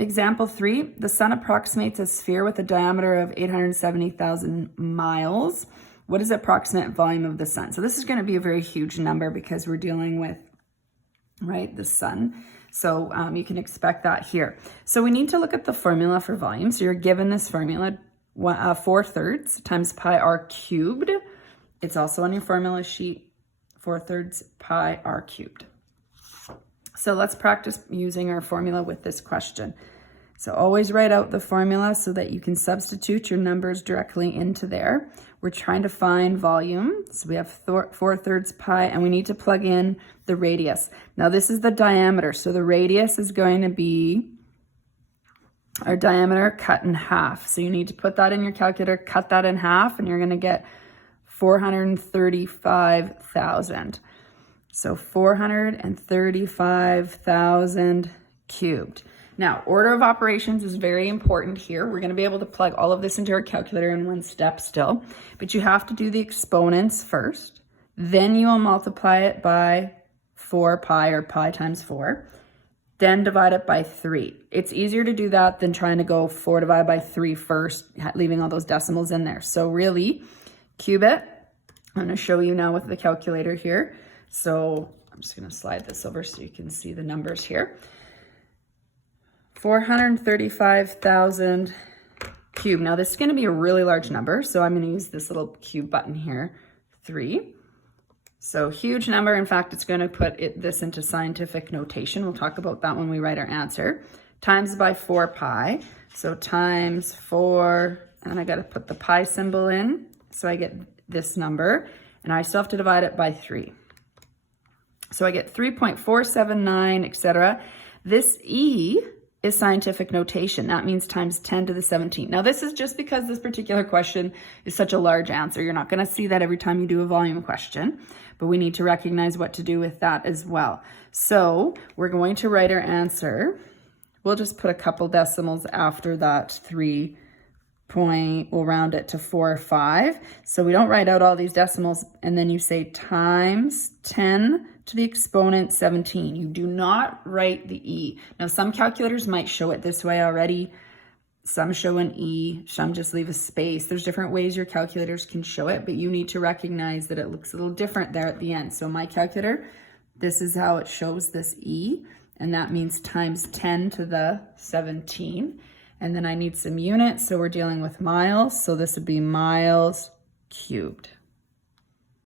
Example 3, the sun approximates a sphere with a diameter of 870,000 miles. What is the approximate volume of the sun? So this is going to be a very huge number because we're dealing with, right, the sun. So you can expect that here. So we need to look at the formula for volume. So you're given this formula, 4/3 times pi r cubed. It's also on your formula sheet, 4/3 pi r cubed. So let's practice using our formula with this question. So always write out the formula so that you can substitute your numbers directly into there. We're trying to find volume. So we have 4/3 pi, and we need to plug in the radius. Now this is the diameter. So the radius is going to be our diameter cut in half. So you need to put that in your calculator, cut that in half, and you're going to get 435,000. So 435,000 cubed. Now, order of operations is very important here. We're going to be able to plug all of this into our calculator in one step still, but you have to do the exponents first. Then you will multiply it by 4 pi, or pi times 4. Then divide it by 3. It's easier to do that than trying to go 4 divided by 3 first, leaving all those decimals in there. So really, cube it. I'm going to show you now with the calculator here. So I'm just going to slide this over so you can see the numbers here. 435,000 cubed. Now this is going to be a really large number, so I'm going to use this little cube button here, 3. So huge number. In fact, it's going to put this into scientific notation. We'll talk about that when we write our answer. Times by 4 pi. So times 4, and I got to put the pi symbol in, so I get this number, and I still have to divide it by 3. So I get 3.479, etc. This E is scientific notation. That means times 10 to the 17. Now this is just because this particular question is such a large answer. You're not going to see that every time you do a volume question, but we need to recognize what to do with that as well. So we're going to write our answer. We'll just put a couple decimals after that 3 point, we'll round it to 4 or 5. So we don't write out all these decimals, and then you say times 10 to the exponent 17. You do not write the E. Now some calculators might show it this way already. Some show an E, some just leave a space. There's different ways your calculators can show it, but you need to recognize that it looks a little different there at the end. So my calculator, this is how it shows this E, and that means times 10 to the 17. And then I need some units, so we're dealing with miles, so this would be miles cubed.